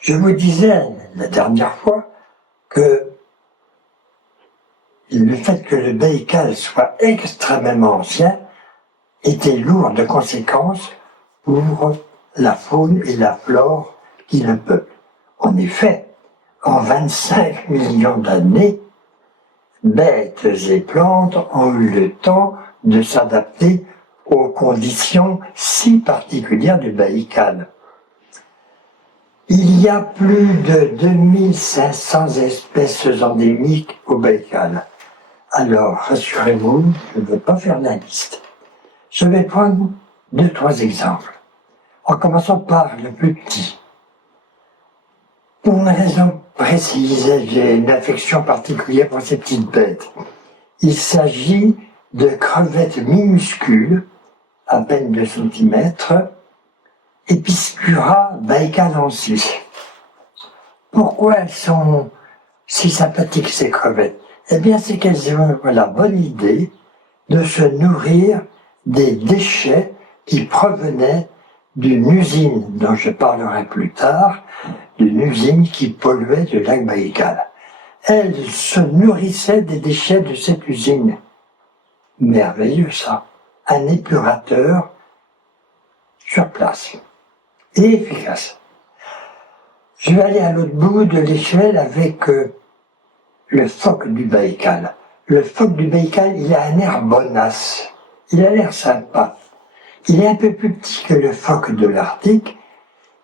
Je vous disais la dernière fois que le fait que le Baïkal soit extrêmement ancien était lourd de conséquences pour la faune et la flore qui le peuplent. En effet, en 25 millions d'années, bêtes et plantes ont eu le temps de s'adapter aux conditions si particulières du Baïkal. Il y a plus de 2500 espèces endémiques au Baïkal. Alors, rassurez-vous, je ne veux pas faire la liste. Je vais prendre 2-3 exemples, en commençant par le plus petit. Pour une raison précise, j'ai une affection particulière pour ces petites bêtes. Il s'agit de crevettes minuscules, à peine 2 cm, Episcura baïkalensis. Pourquoi elles sont si sympathiques, ces crevettes? Eh bien, c'est qu'elles ont la bonne idée de se nourrir des déchets qui provenaient d'une usine dont je parlerai plus tard, d'une usine qui polluait le lac Baïkal. Elles se nourrissaient des déchets de cette usine. Merveilleux ça, un épurateur sur place et efficace. Je vais aller à l'autre bout de l'échelle avec le phoque du Baïkal. Le phoque du Baïkal, il a un air bonasse, il a l'air sympa. Il est un peu plus petit que le phoque de l'Arctique.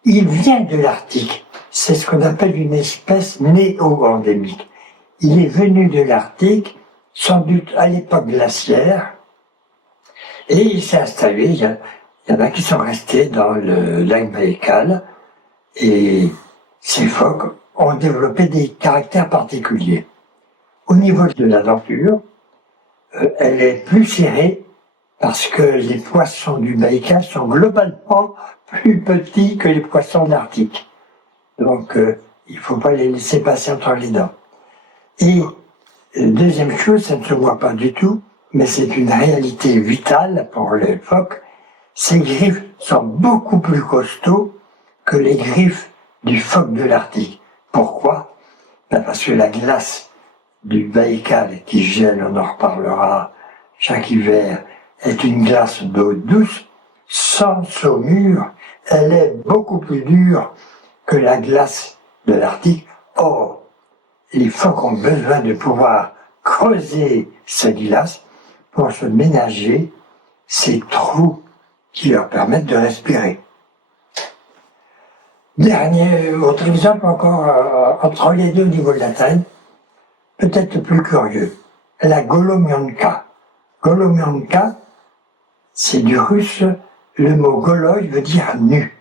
Il vient de l'Arctique. C'est ce qu'on appelle une espèce néo-endémique. Il est venu de l'Arctique, sans doute à l'époque glaciaire, et il s'est installé. Il y en a qui sont restés dans le lac Baïkal, et ces phoques ont développé des caractères particuliers. Au niveau de la denture, elle est plus serrée parce que les poissons du Baïkal sont globalement plus petits que les poissons de l'Arctique. Donc, il ne faut pas les laisser passer entre les dents. Et deuxième chose, ça ne se voit pas du tout, mais c'est une réalité vitale pour les phoques. Ces griffes sont beaucoup plus costauds que les griffes du phoque de l'Arctique. Pourquoi? Parce que la glace du Baïkal qui gèle, on en reparlera chaque hiver, est une glace d'eau douce, sans saumure. Elle est beaucoup plus dure que la glace de l'Arctique. Or, les phoques ont besoin de pouvoir creuser ces glaces pour se ménager ces trous qui leur permettent de respirer. Dernier, autre exemple encore, entre les deux au niveau de la taille, peut-être plus curieux, la golomyanka. Golomyanka, c'est du russe, le mot goloï veut dire nu.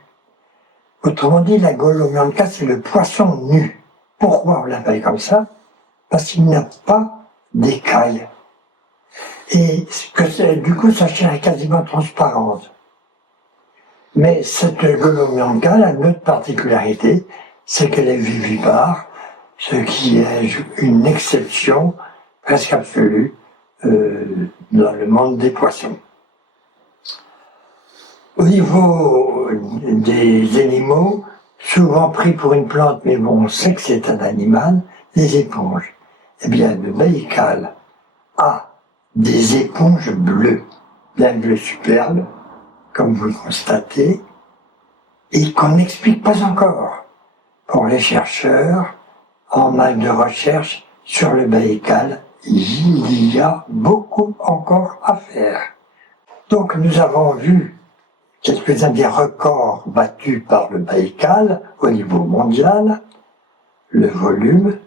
Autrement dit, la golomyanka, c'est le poisson nu. Pourquoi on l'appelle comme ça? Parce qu'il n'a pas d'écailles. Et du coup, sa chair est quasiment transparente. Mais cette golomyanka, une autre particularité, c'est qu'elle est vivipare, ce qui est une exception presque absolue dans le monde des poissons. Au niveau des animaux, souvent pris pour une plante, mais bon, on sait que c'est un animal, les éponges. Eh bien, le Baïkal a des éponges bleues, d'un bleu superbe, comme vous le constatez, et qu'on n'explique pas encore. Pour les chercheurs, en mal de recherche sur le Baïkal, il y a beaucoup encore à faire. Donc nous avons vu quelques-uns des records battus par le Baïkal au niveau mondial, le volume,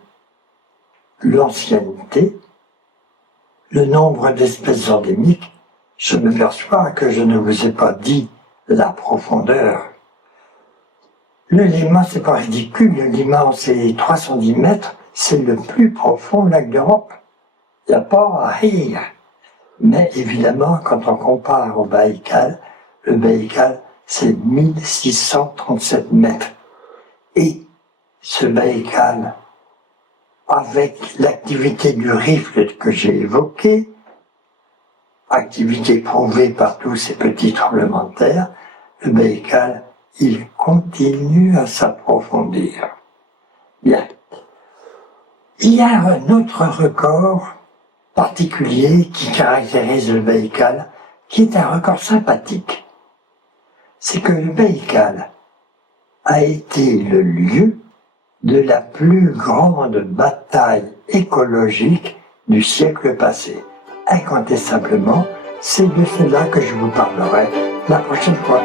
l'ancienneté, le nombre d'espèces endémiques. Je me perçois que je ne vous ai pas dit la profondeur. Le Léman, c'est pas ridicule, le Léman, c'est 310 mètres, c'est le plus profond lac d'Europe. Il n'y a pas à rire. Mais évidemment, quand on compare au Baïkal, le Baïkal, c'est 1637 mètres. Et ce Baïkal, avec l'activité du rifle que j'ai évoquée, activité prouvée par tous ces petits tremblements de terre, le Baïkal, il continue à s'approfondir. Bien. Il y a un autre record particulier qui caractérise le Baïkal, qui est un record sympathique. C'est que le Baïkal a été le lieu de la plus grande bataille écologique du siècle passé. Incontestablement, c'est de cela que je vous parlerai la prochaine fois.